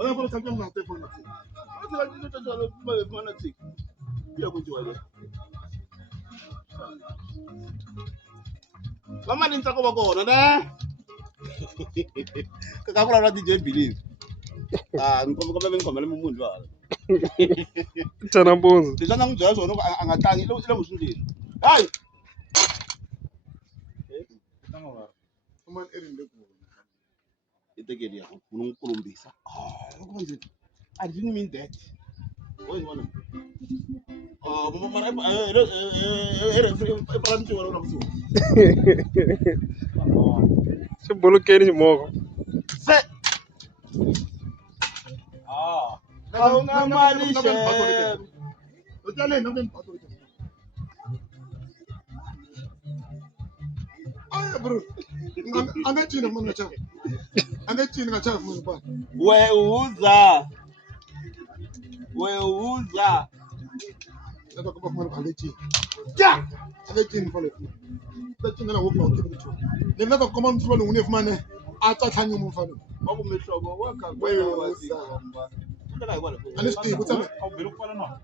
Ona kwa sababu na telefoni na. Sasa kitu cha maana tiki. Pia kujua ile. Kama ni nitaka wako na. Kakakula na DJ believe. Ngombe ngombe mumuntu wala. Tana mbonzo. Ndizana ngizwa zona angatangi ile musundile. Hayi. Uma erinde ku. Itekeli yakho unongikulumbisa. Ukwenze. I didn't mean that. What one? Mama para mtu wala mtu. Simbolo keni moko. Se. Hauna maanisha. Utale na mimi pato. Aya bro. Angachina mwana chako. Angachina ngachaka mwana pa. Weuza. Ndio kwa mwana angachina. Ja. Angachina pale. Tachina na wopo kitu. Ndio kwa mtu wale unefumane atathanya umfana. Wakumehlobo wakha weuza. Alisithi uthana awubhela ukufana no